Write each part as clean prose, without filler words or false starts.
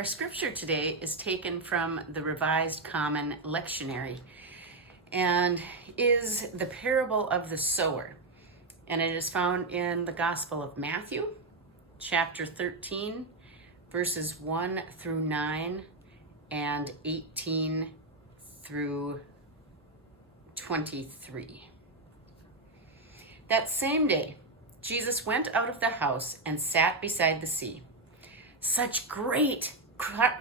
Our scripture today is taken from the Revised Common Lectionary and is the parable of the sower. And it is found in the Gospel of Matthew, chapter 13, verses 1 through 9 and 18 through 23. That same day, Jesus went out of the house and sat beside the sea. Such great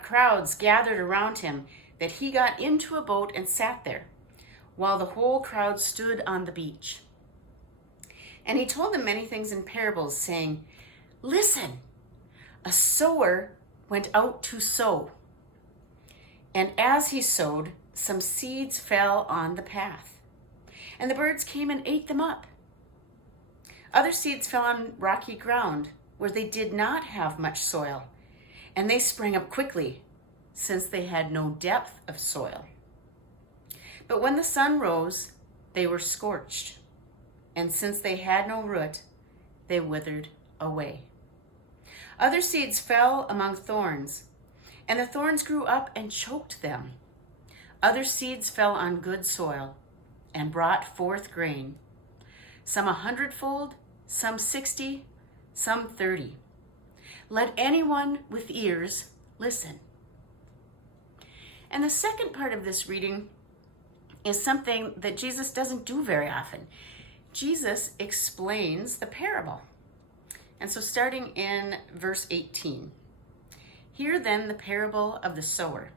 crowds gathered around him that he got into a boat and sat there, while the whole crowd stood on the beach. And he told them many things in parables, saying, "Listen, a sower went out to sow. And as he sowed, some seeds fell on the path, and the birds came and ate them up. Other seeds fell on rocky ground, where they did not have much soil, and they sprang up quickly, since they had no depth of soil. But when the sun rose, they were scorched, and since they had no root, they withered away. Other seeds fell among thorns, and the thorns grew up and choked them. Other seeds fell on good soil and brought forth grain, some 100-fold, some 60, some 30. Let anyone with ears listen." And the second part of this reading is something that Jesus doesn't do very often. Jesus explains the parable. And so starting in verse 18, "Hear then the parable of the sower.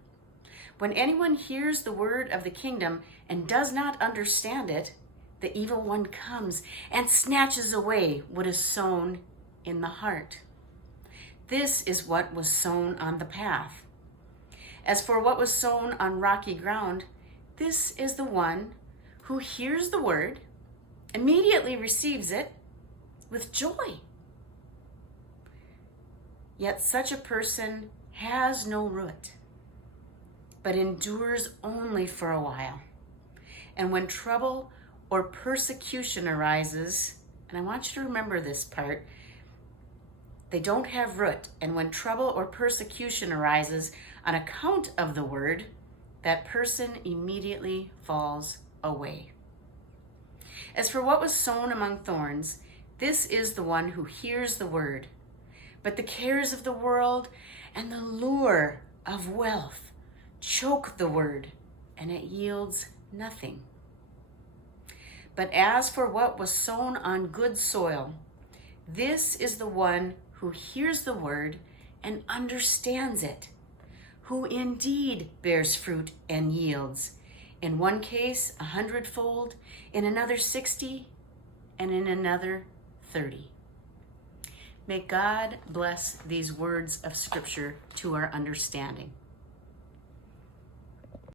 When anyone hears the word of the kingdom and does not understand it, the evil one comes and snatches away what is sown in the heart. This is what was sown on the path. As for what was sown on rocky ground, this is the one who hears the word, immediately receives it with joy. Yet such a person has no root, but endures only for a while. And when trouble or persecution arises," and I want you to remember this part, they don't have root, and when trouble or persecution arises on account of the word, that person immediately falls away. As for what was sown among thorns, this is the one who hears the word, but the cares of the world and the lure of wealth choke the word, and it yields nothing. But as for what was sown on good soil, this is the one who hears the word and understands it, who indeed bears fruit and yields, in one case 100-fold, in another 60, and in another 30. May God bless these words of Scripture to our understanding.